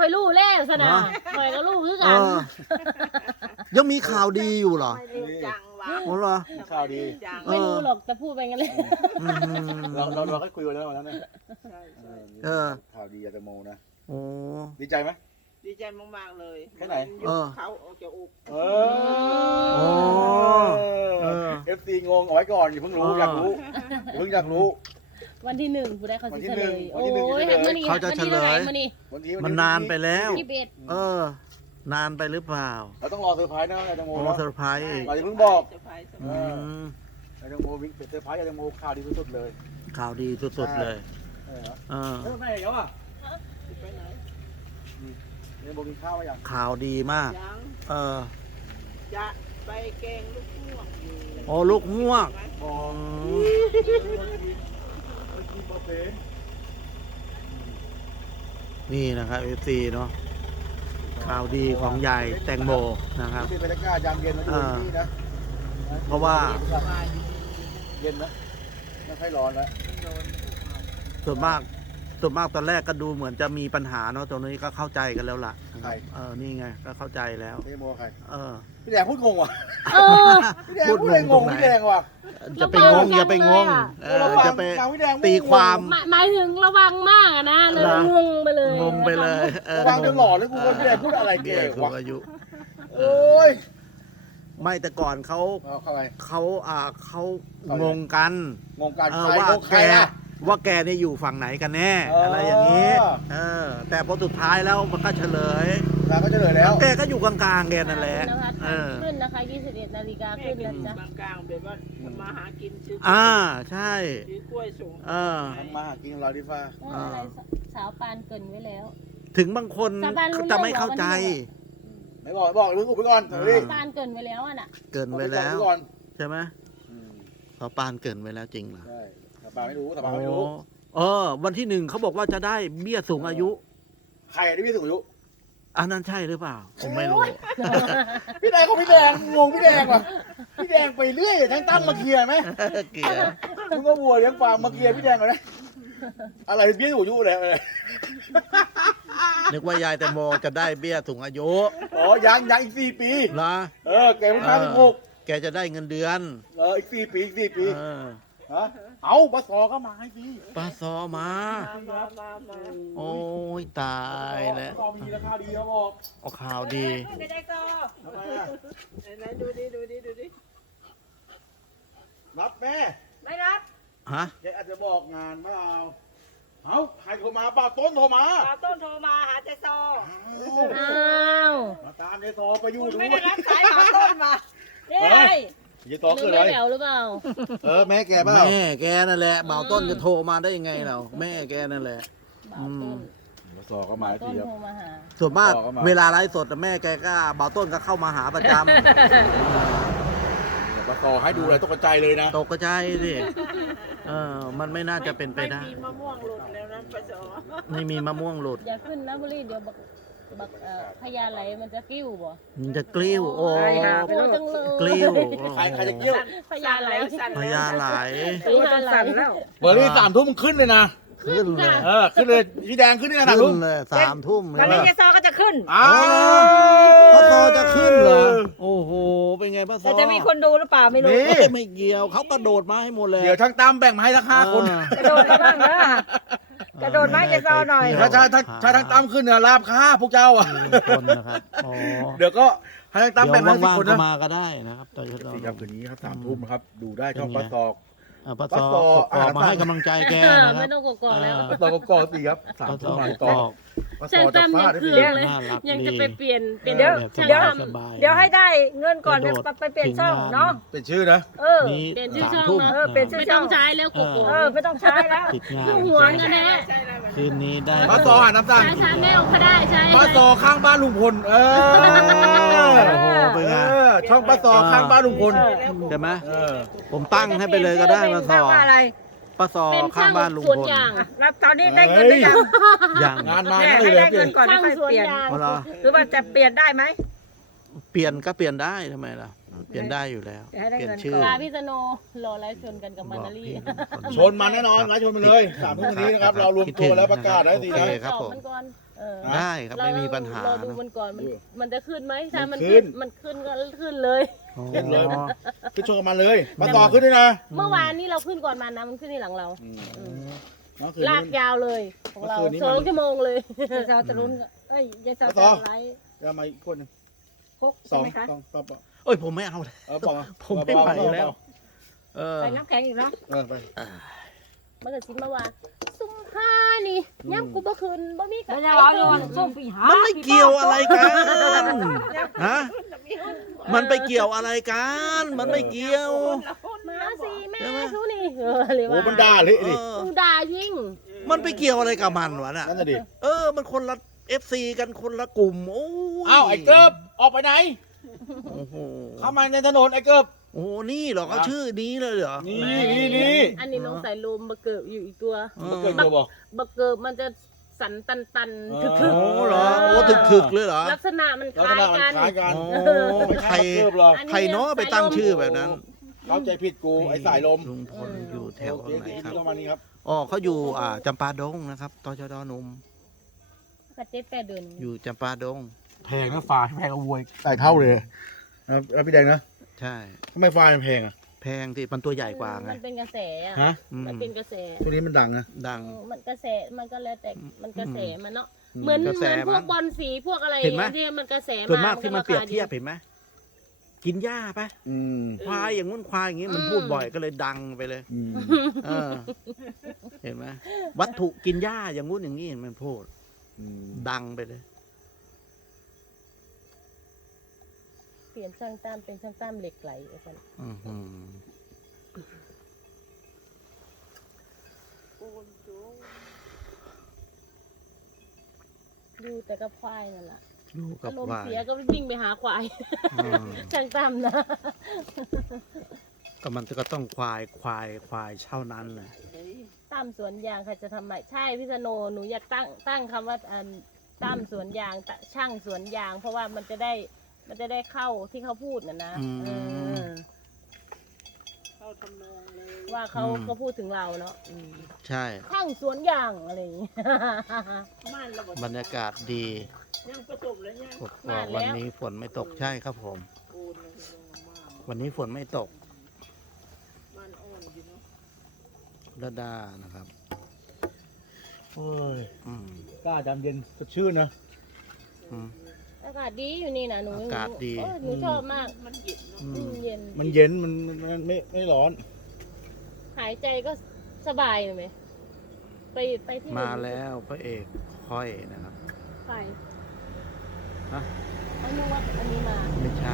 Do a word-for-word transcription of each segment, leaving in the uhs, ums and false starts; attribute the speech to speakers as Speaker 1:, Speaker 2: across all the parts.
Speaker 1: อยรู้แล้วสนะคอยก็รู้คือกัน
Speaker 2: ยังมีข่าวดีอยู่เหรอ
Speaker 3: ไม่รู้จังวะ
Speaker 2: โอ้เหรอ
Speaker 4: ข่าวดี
Speaker 3: จัง
Speaker 1: ไม่รู้หรอกแต่พูดไปงั้นเลย
Speaker 2: อืม
Speaker 4: เราเราเราก็คุยกันแล้ววันนั้นนะ
Speaker 3: ใช่ใช่
Speaker 2: เออ
Speaker 4: ข่าวดีอาตโมนะ
Speaker 2: โอ้
Speaker 4: ดีใจไหม
Speaker 3: ดีใจมากๆเลย
Speaker 4: แค่ไหน
Speaker 3: ยกเขาออกจากอก
Speaker 4: เอ
Speaker 2: โอ้เออ
Speaker 4: เอฟซีงงเอาไว้ก่อนอย่าเพิ่งรู้อยากรู้อย่าเพิ่งอยากรู้
Speaker 1: วันที่หนึ่งผู้ได้เขา
Speaker 4: วันที่
Speaker 1: สิเฉ
Speaker 4: หนึ่
Speaker 1: ล
Speaker 4: ง
Speaker 1: ย
Speaker 4: วัน
Speaker 1: โอ้
Speaker 4: ที่หนึ่ง
Speaker 1: ย
Speaker 4: จะเฉลย
Speaker 1: มันนี่
Speaker 2: เขาจะเฉลย
Speaker 1: มันนี่
Speaker 4: วันที่
Speaker 2: มันนานไปแล้ว
Speaker 1: ยี่สิบเอ็ด
Speaker 2: เออ นานไปหรือเปล่า
Speaker 4: เราต้องรอเซอร์ไพรส์นะอาตโม
Speaker 2: โอ้
Speaker 4: นะ
Speaker 2: เซอร์ไพรส์
Speaker 4: เราจะเพิ่งบอก
Speaker 3: เซอร์ไพรส์เซอร์ไพร
Speaker 2: อื
Speaker 3: ส์
Speaker 2: ม
Speaker 4: อาตโมวิ่งเซอร์ไพรส์อาตโมข่าวดีที่สุดเลย
Speaker 2: ข่าวดีสุดๆเลย
Speaker 4: เออ
Speaker 2: เออ
Speaker 4: เออแม่เดี๋ยวอ่ะ
Speaker 3: ไปไหน
Speaker 4: อาตโมกินข้าวมาอย่าง
Speaker 2: ข่าวดีมาก
Speaker 3: ยัง
Speaker 2: เออ
Speaker 3: จะไปแกงลูกพวกอยู่
Speaker 2: โอ้ลูกม่วง
Speaker 4: บอก
Speaker 2: อืมนี่นะครับเอฟซีเนาะข่าวดีของยายแตงโมนะครับ
Speaker 4: ที่บรรยากาศยามเย็นมาดูที่นะ
Speaker 2: เพราะว่า
Speaker 4: เย็นนะไม่ค่อยร้อนแล้ว
Speaker 2: ส่วนมากส่วนมากตอนแรกก็ดูเหมือนจะมีปัญหาเนาะตรงนี้ก็เข้าใจกันแล้วล่ะนะครับเออนี่ไงก็เข้าใจแล้ว
Speaker 4: พี่โมใคร
Speaker 2: เออ
Speaker 4: พี่แดงพูดงงว่ะ
Speaker 1: เออ
Speaker 4: พี่แดงพูดอะไรงงพี่แดงว่ะ
Speaker 2: จะไปงงอย่าไปงงเออจะไป
Speaker 4: ฟังพี่แดง
Speaker 2: ตีความ
Speaker 1: หมายหมายถึงระวังมากอะนะเลย
Speaker 2: นะ
Speaker 1: งงไปเลย
Speaker 2: งงไปเลยเออ
Speaker 4: ฟังจนหล่อเลยกูว่าพี่แดงพูดอะไร
Speaker 2: เบี้
Speaker 4: เก๋
Speaker 2: ยสู
Speaker 4: วะ
Speaker 2: งอายุ
Speaker 4: โอ้ย
Speaker 2: ไม่แต่ก่อนเขา
Speaker 4: เอาเข้าไป
Speaker 2: เขาอ่าเขางงกัน
Speaker 4: งงการ
Speaker 2: เอ
Speaker 4: ใค
Speaker 2: อ
Speaker 4: ร
Speaker 2: ว่าง
Speaker 4: งใค
Speaker 2: แก
Speaker 4: รล่ะ
Speaker 2: ว่าแกเนี่ยอยู่ฝั่งไหนกันแน่
Speaker 4: เอออ
Speaker 2: อะไรอย่างนี้ เออ แต่พอสุดท้ายแล้วมันก็เฉลย
Speaker 4: แล้วก็จะเลยแล้ว
Speaker 2: แกก็อยู่กลางๆแกนั่นแหละ
Speaker 1: นะคะ
Speaker 2: เออ
Speaker 1: ขึ้นนะคะยี่สิบเอ็ดนาฬิกา
Speaker 3: แม่
Speaker 1: ขึ้น
Speaker 3: กิ
Speaker 1: นะ
Speaker 3: น
Speaker 1: จ๊ะ
Speaker 3: กลางๆแบบว่าทำมาหากินซื้อ
Speaker 2: อ่าใช่
Speaker 3: ซื้อกล้วยส่ง
Speaker 2: เออ
Speaker 4: ทำมาหากินเราดีฟ้า
Speaker 1: เอออะไรสาวปานเกรินไว้แล้ว
Speaker 2: ถึงบางคน
Speaker 1: สาบานรู้
Speaker 2: จะไม่เข้าใจ
Speaker 1: เรื่องเหรอ
Speaker 4: ไม่บอกบอกมึงอุบไปก่อน
Speaker 2: อ่า
Speaker 4: เฮ้ย
Speaker 1: ปานเกรินไว้แล้วอะน่ะ
Speaker 2: เกินไว้แล้ว
Speaker 4: อุบก่อน
Speaker 2: ใช่ไหมเขาปานเกินไว้แล้วจริงเหรอ
Speaker 4: ใช่สบายไม่รู้สบาย
Speaker 2: โอ้
Speaker 4: ไม่รู้
Speaker 2: เออ วันที่หนึ่งเขาบอกว่าจะได้เบี้ยสูงอายุ
Speaker 4: ใครที่พี่สูงอายุ
Speaker 2: อันนั้นใช่หรือเปล่า ผมไม่รู้
Speaker 4: พี่แดงของพี่แดงงงพี่แดงว่ะพี่แดงไปเรื่อยทั้งตั้มมาเคลียร์ไหม
Speaker 2: เกลียด
Speaker 4: มึงก็วัวเลี้ยงฟาร์มมาเคลียร์พี่แดงก่อนนะอะไรพี่สูงอายุอะไรอะไร
Speaker 2: นึกว่ายายแตงโมจะได้เบี้ยสูงอายุ
Speaker 4: อ๋อยังยังอีกสี่ปี
Speaker 2: นะ
Speaker 4: เออแกเพิ่งห้าสิบหก
Speaker 2: แกจะได้เงินเดือน
Speaker 4: เอออีกสี่ปีอีกสี่ปี
Speaker 2: เออ
Speaker 4: ฮะเอาบัสซอก็มาให้พี่
Speaker 2: ป้าซอมา
Speaker 3: มามามามา
Speaker 2: โอ้ยตายแล้ว
Speaker 4: บัสซอมีราคาดีเขาบอก
Speaker 2: เอาข่าวดี
Speaker 3: ไม่ได้ก็
Speaker 4: ทำไมอ่ะ
Speaker 3: ไหนๆดูดิดูดิดูดิ
Speaker 4: รับแม่
Speaker 3: ไม่รับ
Speaker 2: ฮะ
Speaker 4: แกอาจจะบอกงานเปล่าเอาใครโทรมาป้าต้นโทรมา
Speaker 3: ปาต้นโทรมาหาเจซอ
Speaker 1: อ้าว
Speaker 4: มาตามเจซอไปอยู่
Speaker 3: คุณ
Speaker 4: ดู
Speaker 3: ไม่ได้รับสายปาต้นมาเนี่ย
Speaker 4: เจซอ
Speaker 1: ลื
Speaker 4: คือ
Speaker 1: ม
Speaker 4: อะไร
Speaker 1: ไม่แหววหรือเปล่า
Speaker 4: เออแม่แกเปล่า
Speaker 2: แม่แกนั่นแหละบ่าวต้นจะโทรมาได้ยังไงเราแม่แกนั่นแหละ
Speaker 1: บ่าวต้น
Speaker 4: บัสซอก็มา
Speaker 1: ต้
Speaker 4: ที
Speaker 1: น
Speaker 4: ครับ
Speaker 1: โทรมาหา
Speaker 2: ส่วนมาก
Speaker 4: ต่อเข้ามา
Speaker 2: เวลาไลฟ์สดน่ะแม่แกก็บ่าวต้นก็เข้ามาหาประจ
Speaker 4: บัสซอให้ดูอะไรตกใจเลยนะ
Speaker 2: ำ ตกกระจายดิเออ มันไม่น่าจะเป็นไปได้
Speaker 3: ม่มีมะม่วงหล่นแล้วนั้นปะจอ
Speaker 2: ไม่มีมะม่วงหลุด
Speaker 1: อย่าขึ้นนะบุรีเดี๋ยวบักบักเอ่อพญาไหลมันจะกิ้วบ่
Speaker 2: มันจะกลิ้วโอ้
Speaker 1: กลัวจังเลย
Speaker 2: กลิ้ว
Speaker 4: ใครใครจะเกี่ยว
Speaker 1: พญาไหล
Speaker 2: พญาไหล
Speaker 1: พญาไหล
Speaker 4: เบอร์นี้สามทุ่มมึงขึ้นเลยนะ
Speaker 2: ขึ้นเลย
Speaker 4: เออขึ้นเลยพี่แดงขึ้นนี่นะสาม
Speaker 2: ขึ้
Speaker 4: ทุ่
Speaker 2: น
Speaker 4: ม
Speaker 2: เลยสามทุ่ม
Speaker 3: วันนี้เจซอก็จะขึ้น
Speaker 4: อ้าว
Speaker 2: ป้าซอจะขึ้นเหรอโอ้โหเป็นไงป้าซอ
Speaker 3: แต่จะมีคนดูหรือเปล่าไม่รู้
Speaker 4: นี่
Speaker 2: เอ้ยไม่เกี่ยวเขากระโดดมาให้หมดเลย
Speaker 4: เดี๋ยวช่างตั้มแบ่งมาให้สักห้าคน
Speaker 3: กระโดดมาบ้างนะกระโดดมาให้เจซอหน่อย
Speaker 4: ถ้าถ้าถ้าถ้าช่างตั้มขึ้นเนี่ยลาบค่าพวกเจ้าอ่ะ
Speaker 2: คนนะครับอ๋อ
Speaker 4: เดี๋ยวก็ให้ช่างตั้ม
Speaker 2: เดี๋
Speaker 4: แบ่
Speaker 2: ยว
Speaker 4: งมาให้สิบ
Speaker 2: ว่าง
Speaker 4: คน
Speaker 2: ๆก็
Speaker 4: นะ
Speaker 2: มาก็ได้นะครับแต่
Speaker 4: สี่ครับคืนนี้ครับสามทุ่มนะครับดูได้ช่อง
Speaker 2: เป็นไง
Speaker 4: ปัสซอก
Speaker 2: อ่ะป้า
Speaker 4: ป้า
Speaker 2: ซอ
Speaker 4: ซอ
Speaker 2: ออก
Speaker 4: อ่า
Speaker 2: มาให้กำลังใจแกนะค
Speaker 1: ไม่
Speaker 2: รับ
Speaker 1: ต้องกกอกแล้ว
Speaker 4: ปัสซอกกอกสี่ครับสาม
Speaker 2: ป้าซ
Speaker 4: ทุ่
Speaker 2: อ
Speaker 4: มมา
Speaker 2: อ
Speaker 4: ต่อ
Speaker 2: อก
Speaker 4: ปัสซ
Speaker 1: ช่าง
Speaker 4: อจะ
Speaker 1: ตั้ม
Speaker 4: ฟา
Speaker 1: ยั
Speaker 4: ด
Speaker 1: ง
Speaker 4: ได้
Speaker 1: คื
Speaker 4: ดี
Speaker 1: นเลย
Speaker 2: น่ารัก
Speaker 1: ยัง
Speaker 2: ดี
Speaker 1: จะไปเปลี่ยนเปลี่ยน
Speaker 3: เดี๋ยว
Speaker 2: แบบ
Speaker 1: ช่าง
Speaker 3: เดี๋ยว
Speaker 1: ตั้ม
Speaker 2: สบาย
Speaker 3: เดี๋ยวให้ได้เงินก่อน
Speaker 2: กระโดด
Speaker 3: ไปไปเปลี่ยนช่อง
Speaker 2: ทิ้งงาน
Speaker 3: เนาะ
Speaker 4: เป็นชื่อนะ
Speaker 3: เออ
Speaker 2: นี่
Speaker 1: เปลี่ยนชื่อ
Speaker 2: สาม
Speaker 1: ช่อง
Speaker 2: ทุ่ม
Speaker 1: เนอะ
Speaker 3: เออเปลี่ยนชื่
Speaker 1: ไม่ต้องใช้แล้วกกอก
Speaker 3: เออไม่ต้องใช้แล้ว
Speaker 2: ติดงาน
Speaker 1: คือหัวกันแน่
Speaker 2: คืนนี้ได้
Speaker 4: ปัสซอหาน้ำตาล
Speaker 1: ใช้ชาแนลก็ได้ใช่
Speaker 4: ปัสซอข้างบ้านลุงพลเออ
Speaker 2: โอ้โหเป็นไง
Speaker 4: เออช่องปัสซอข้างบ้านลุงพล
Speaker 2: ใช่ไหม
Speaker 4: เออ
Speaker 2: ผมตั้งให้ไปเลยก็ได้ป้าซอ
Speaker 3: ว่าอะไร
Speaker 2: ป้าซอ
Speaker 1: เป็น
Speaker 2: ข้า
Speaker 1: ช่าง ง
Speaker 2: บ้านลุง
Speaker 1: สวน
Speaker 2: พล
Speaker 1: ยาง
Speaker 3: แล้วตอนนี้ได้เงินหรือยัง
Speaker 2: อย่าง
Speaker 4: งานมา
Speaker 3: แม่
Speaker 4: ไม่
Speaker 3: ให้
Speaker 4: เลย
Speaker 3: ได้
Speaker 4: พี่
Speaker 3: เงินก่อน
Speaker 1: ช่าง
Speaker 3: ค่อย
Speaker 1: สวน
Speaker 3: เปลี่ยน
Speaker 1: ยาง
Speaker 2: เอาเหรอ
Speaker 3: หรือว่าจะเปลี่ยนได้ไหม
Speaker 2: เปลี่ยนก็เปลี่ยนได้ทำไมล่ะ เปลี่ยนได้อยู่แล้ว
Speaker 3: ให้ได้
Speaker 2: เปลี่ยน
Speaker 3: เงิน
Speaker 2: ชื่อ
Speaker 3: ก่
Speaker 1: ลา
Speaker 3: อน
Speaker 1: พี่สโนรอไลฟ์ชนกันกับมานารี
Speaker 4: ชนมันแน่นอนนะชนมันเลยสามทุ่มวันนี้นะครับ เรารวมตัวแล้วประกาศได้สิ
Speaker 2: โอ
Speaker 4: นะ
Speaker 2: เคครับผม
Speaker 1: มันก่อนเอเออ
Speaker 2: ได้ครับไม่มีปัญหา
Speaker 1: เราดู
Speaker 2: เนอะ
Speaker 1: มันก่อนมันมันจะขึ้นไหมถ้า
Speaker 4: มั
Speaker 1: มัน
Speaker 4: นขึ้
Speaker 1: ขึ้น
Speaker 4: น
Speaker 1: มันขึ้นก็ขึ้นเลย
Speaker 2: อ๋อ
Speaker 4: ขึ้นเลย ขึ้นชนกับมันเลยมาต่อขึ้นด้วยนะ
Speaker 1: เมื่อวานนี้เราขึ้นก่อนมันนะมันขึ้นที่หลังเรา
Speaker 4: เมื่อคืน
Speaker 1: ลา
Speaker 4: นี้
Speaker 1: กยาวเลยของเรา
Speaker 4: เมื่อคืนนี้
Speaker 1: สอง
Speaker 4: มัน
Speaker 1: ชั่วโมงเลย
Speaker 3: ยายซอจะรุนเอ้ยยายซอ
Speaker 4: ต่
Speaker 3: จะ
Speaker 4: อ
Speaker 3: ไลฟ์
Speaker 4: จะมาอีกคนหนึง
Speaker 3: พก
Speaker 4: ส
Speaker 3: ใช่
Speaker 4: อง
Speaker 3: ไหมคะ
Speaker 4: สองสอง
Speaker 2: เอ้ยผมไม่เอาเลย
Speaker 4: เออบอกา
Speaker 2: ผมไม่ไหวแล้ว เออ
Speaker 3: ใส่น้ำแข็งอีกเนาะ
Speaker 4: เออไป
Speaker 1: มันก็สิมาว่าซุ่มผ้านี่ย่ำกูบ่คืนบ่มี
Speaker 3: แล้ว
Speaker 1: ใคร
Speaker 3: จะเอาอยู่
Speaker 1: คื
Speaker 3: วัน
Speaker 1: น
Speaker 3: ส้มปีหา
Speaker 2: มันไม่เกี่ยวอะไรกันฮะมันไปเกี่ยวอะไรกัน มันไม่เกี่ยว
Speaker 1: มาสิแม่
Speaker 2: ใช่ไหม
Speaker 1: ทุนี่เออเลย
Speaker 4: โอ้
Speaker 1: ว่า
Speaker 4: มันด่าเลย
Speaker 2: เอ
Speaker 4: ดิ
Speaker 2: อ
Speaker 1: มึงด่ายิ่ง
Speaker 2: มันไปเกี่ยวอะไรกับมันวะน่ะ
Speaker 4: นั่นน่ะดิ
Speaker 2: เออ มันคนละเอฟซีกันคนละกลุ่มโอ้ย
Speaker 4: อ้าวไอ้เกิบออกไปไหน
Speaker 2: โอ้โห
Speaker 4: เข้ามาในถนนไอ้เกิบ
Speaker 2: โอ้โหนี่เหรอเขาชื่อนี้เลยเหรอ
Speaker 4: นี่นี่นี่
Speaker 1: อันนี้น้องใส่ลมบะเกิบอยู่อีกตัว
Speaker 2: เอ
Speaker 4: มัน
Speaker 2: อ
Speaker 4: เกิดเกิบบอก
Speaker 1: บะเกิบมันจะสันตันตัน
Speaker 4: อ๋อ
Speaker 1: ถึกถึก
Speaker 2: โอ้เหรอโอ้ถึกถึกๆเลยเหรอ
Speaker 1: ลักษณะมันค
Speaker 4: ลักษ
Speaker 1: ล้าย
Speaker 4: ณะมัน
Speaker 1: กัน
Speaker 4: คล้ายกัน
Speaker 2: โอ้
Speaker 4: ไม่
Speaker 2: ใคร
Speaker 4: ใช่เกิบหรอก
Speaker 1: อั
Speaker 2: ใครเนาะไปตั้งชื่อแบบนั้น
Speaker 4: เข้าใจผิดกูไอ้สายลม
Speaker 2: ลุงพลอยู่แถว
Speaker 4: โอเค
Speaker 2: ไหนครับ
Speaker 4: ประมาณนี้ครับ
Speaker 2: อ๋อเขาอยู่อ่าจำปาดงนะครับตชดหนุ่ม
Speaker 1: กระเจ็ดแปดเดือน
Speaker 2: อยู่จำปาดง
Speaker 4: แพงนะฟ้าแพงกว่าวัวใส่เท่าเลยนะพี่แดงนะ
Speaker 2: ใช่
Speaker 4: ทำไมฟ้ามันแพงอ่ะ
Speaker 2: แพงที่มันตัวใหญ่กว่าไง
Speaker 1: มันเป็นกระแสอะ
Speaker 4: ฮะ
Speaker 2: อืม
Speaker 1: มันเป็นกระแส
Speaker 4: ตัวนี้มันดังนะ
Speaker 2: ดัง
Speaker 1: เออมันกระแสมันก็แล้วแต่มันกระแสมันเนาะ
Speaker 4: อืม
Speaker 1: เหมือน
Speaker 2: กระ
Speaker 1: เห
Speaker 2: แส
Speaker 1: มือนพ
Speaker 2: มั้
Speaker 1: วก
Speaker 2: ง
Speaker 1: บอลสีพวกอะไร
Speaker 2: เห็นไหม
Speaker 1: ที่มันกระแส
Speaker 2: ส่วนมาก
Speaker 1: ก็
Speaker 2: ที่มัน
Speaker 1: ร
Speaker 2: เปรียบ
Speaker 1: คา
Speaker 2: เทียบเห็นไหมกินหญ้าปะ
Speaker 4: อืม
Speaker 2: ควายอย่างงู้นควายอย่างงี้มันพูดบ่อยก็เลยดังไปเลย
Speaker 4: อืม
Speaker 2: เออ เห็นไหมวัตถุกินหญ้าอย่างงู้นอย่างงี้มันพูด
Speaker 4: อืม
Speaker 2: ดังไปเลย
Speaker 1: เปลี่ยนช่างตามเป็นช่างตามเหล็กไหลไอ้สัน
Speaker 2: อื้อหือ
Speaker 1: ดูแต่กับควายนั่นแหละ
Speaker 2: ดูกับ
Speaker 1: อารม
Speaker 2: ค
Speaker 1: ณ์
Speaker 2: วาย
Speaker 1: เสียก็วิ่งไปหาควาย
Speaker 2: อืม
Speaker 1: ช่างตามนะ
Speaker 2: ก็มันก็ต้องควายควายควายเช่านั้นแหละ
Speaker 1: ตามสวนยางใครจะทำไมใช่พี่สโนหนูอยากตั้งตั้งคำว่าอันตามสวนยางตะช่างสวนยาง เพราะว่ามันจะได้มันจะได้เข้าที่เขาพูดน่ะนะ
Speaker 2: อืม
Speaker 1: เออว่าเขาเขาพูดถึงเราเนาะอืม
Speaker 2: ใช่
Speaker 1: ข้างสวนยางอะไรอย่างเงี้ย
Speaker 2: บรรยากาศดีกดบอกวันนี้ฝนไม่ตกใช่ครับผม วันนี้ฝนไม่ตกระดานะครับ
Speaker 4: โอ้ย
Speaker 2: อืม
Speaker 4: กล้าดำเย็นสดชื่นนะ
Speaker 2: อืม
Speaker 1: อากาศดีอยู่นี่นะหนู
Speaker 2: อากาศดี
Speaker 1: โอ้ยหนูชอบมากมัน
Speaker 2: อืม
Speaker 1: เย็น
Speaker 4: มันเย็นมันมันมันไม่ไม่ร้อน
Speaker 1: หายใจก็สบายเลยไหมไปไปที่
Speaker 2: มาแล้วพระเอกค่อยนะครับ
Speaker 1: ไป
Speaker 2: ฮะ
Speaker 1: อันนี้ว่าอันนี้มา
Speaker 2: ไม่ใช่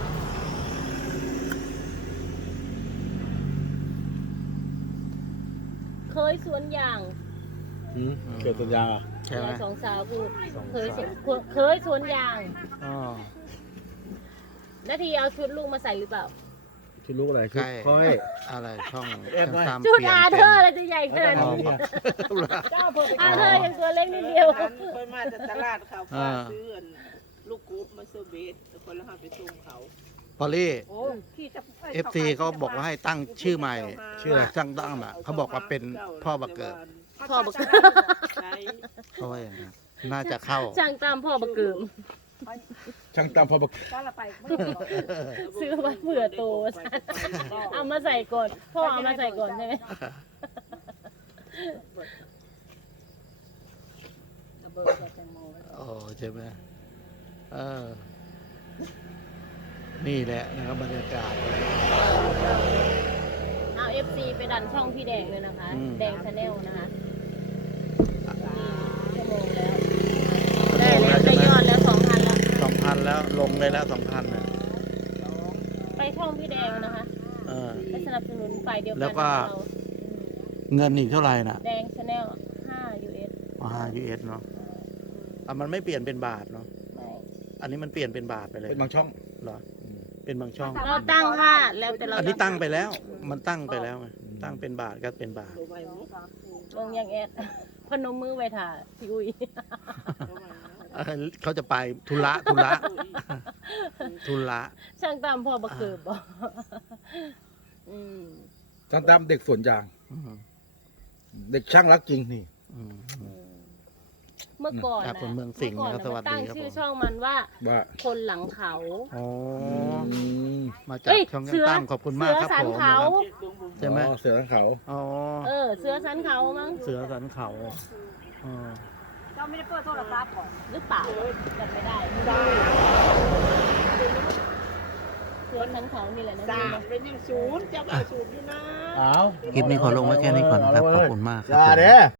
Speaker 1: เคยสวนยาง
Speaker 4: อืมเกิดสัญญาณอ่ะ
Speaker 2: ใช่ไหม
Speaker 1: สองสาวพูด
Speaker 2: สอง
Speaker 1: เคย
Speaker 2: สาว
Speaker 1: สวนเคยสวนยาง
Speaker 2: อ๋อ
Speaker 1: นาทีเอาชุดลูกมาใส่หรือเปล่า
Speaker 4: ชื่อลูกอะไร
Speaker 2: ใกล้
Speaker 4: ค่อย
Speaker 2: อะไรช่อง
Speaker 4: แอบไว้
Speaker 2: ตาม
Speaker 1: ชุด
Speaker 2: เปลี่ยน
Speaker 1: อา
Speaker 2: เป็
Speaker 1: เธ
Speaker 2: น
Speaker 1: อร์อะไรจะใหญ่ขนาด
Speaker 2: อ๋อ
Speaker 1: นี้
Speaker 3: เจ้าเพิ่มไป
Speaker 1: อาเธอร์ยังตัวเล็กนิดเดียว
Speaker 5: ค่อยมาจากตลาดเขาพาซื้ออันลูกกรุ๊ปมาเซอร์เบสแล้วคนละห้าไปส่งเขา
Speaker 2: พอลลี่
Speaker 3: โอ้ขี่จะ
Speaker 2: เอฟซีเขาบอกว่าให้ตั้งชื่อใหม่
Speaker 4: ชื่ออะไร
Speaker 2: ช่างตั้งอ่ะเขาบอกว่าเป็นพ่อบักเกิด
Speaker 1: พ่อบักเกิด
Speaker 5: ใช่
Speaker 2: เขาว่าอย่างนั้นน่าจะเข้า
Speaker 1: ช่างตามพ่อบักเกิม
Speaker 4: ช่างตามพอบัก
Speaker 3: ก็ละไปไม่
Speaker 1: ซื้อไว้เผื่อโตเอามาใส่ก่อนพ่อเอามาใส่ก่อนใช่ไหม
Speaker 3: เบอร์แตงโม
Speaker 2: โอ้ใช่ไหมเออ นี่แหละนะครับบรรยากาศ
Speaker 1: เอาเอฟซีไปดันช่องพี่แดงเลยนะคะ
Speaker 2: อืม
Speaker 1: แดงชาแนลนะคะชั่วโมงแล้ว ได้แล้วได้ยอดแล้วสองพันแล้ว
Speaker 2: สองพันแล้วลงเลยแล้วสองพันน่ะ
Speaker 1: ไปช่องพี่แดงนะคะ
Speaker 2: เออ
Speaker 1: ไปสนับสนุนฝ่ายเดียวกัน
Speaker 2: แล้วก็
Speaker 1: เรา
Speaker 2: เงินอีกเท่าไหร่น่ะ
Speaker 1: แดงชาแนลห้า ยู เอส
Speaker 2: ห้ายูเอสเนาะอ่ะมันไม่เปลี่ยนเป็นบาทเนาะ
Speaker 1: ไม่
Speaker 2: อันนี้มันเปลี่ยนเป็นบาทไปเลย
Speaker 4: เป็นบางช่อง
Speaker 2: เหรอเป็นบางช่อง
Speaker 1: เราตั้งค่าแล้วแต่เรา
Speaker 2: อันนี้ตั้งไปแล้ว มันตั้งไปแล้วไงตั้งเป็นบาทก็เป็นบาท
Speaker 5: ตัวใหม่มุก
Speaker 1: ลงยังแอดพนมมือไว้ถ่าพี่อุ้ย
Speaker 5: ตัวใหม่นะ
Speaker 2: เออเขาจะไปธุระธุระธุระ
Speaker 1: ช่างตามพ่อบักเกิบบอกอืม
Speaker 4: ช่างตามเด็กสวนยาง
Speaker 2: อืม
Speaker 4: เด็กช่างรักจริงนี่
Speaker 2: อืม
Speaker 1: อืมเมื่อก่อน
Speaker 2: จาก
Speaker 1: นะ
Speaker 2: คนเมืองสิงห์
Speaker 1: เมื่อก่อน
Speaker 2: นะครับสวัส
Speaker 1: นะตั้
Speaker 2: ดี
Speaker 1: ง
Speaker 2: ครับ
Speaker 1: ชื่
Speaker 2: ผ
Speaker 1: อ
Speaker 2: ม
Speaker 1: ช่องมันว่า
Speaker 4: ว่า
Speaker 1: คนหลังเขา
Speaker 2: อ๋อ
Speaker 4: อืม
Speaker 2: มาจาก
Speaker 1: เอ้ย
Speaker 2: ช่อง
Speaker 1: เสือ
Speaker 2: ตั้มขอบคุณมากครับ
Speaker 1: เสือสัน
Speaker 2: ผม
Speaker 1: เขา
Speaker 2: ใช่ไหม
Speaker 4: อ๋อเสือทั้งเขา
Speaker 2: อ๋อ
Speaker 1: เออ เสือสันเขามั้ง
Speaker 2: เสือสันเขาอ๋อ
Speaker 3: เจ้าไม่ได้เปิดโทรศัพท์ก่อน
Speaker 1: หรือเปล่าจำไม่ได้ไม่ได้เสือสันเขานี่แหละนะ
Speaker 5: สามเป็นยังศูนย์เจ้าก็ศูนย์อยู่นะ
Speaker 4: อ้าว
Speaker 2: คลิปนี้ขอลงไว้แค่นี้ก่อนนะครับ ขอบคุณมากค
Speaker 4: อ
Speaker 2: รับ
Speaker 4: ย่า
Speaker 2: ผม
Speaker 4: เด้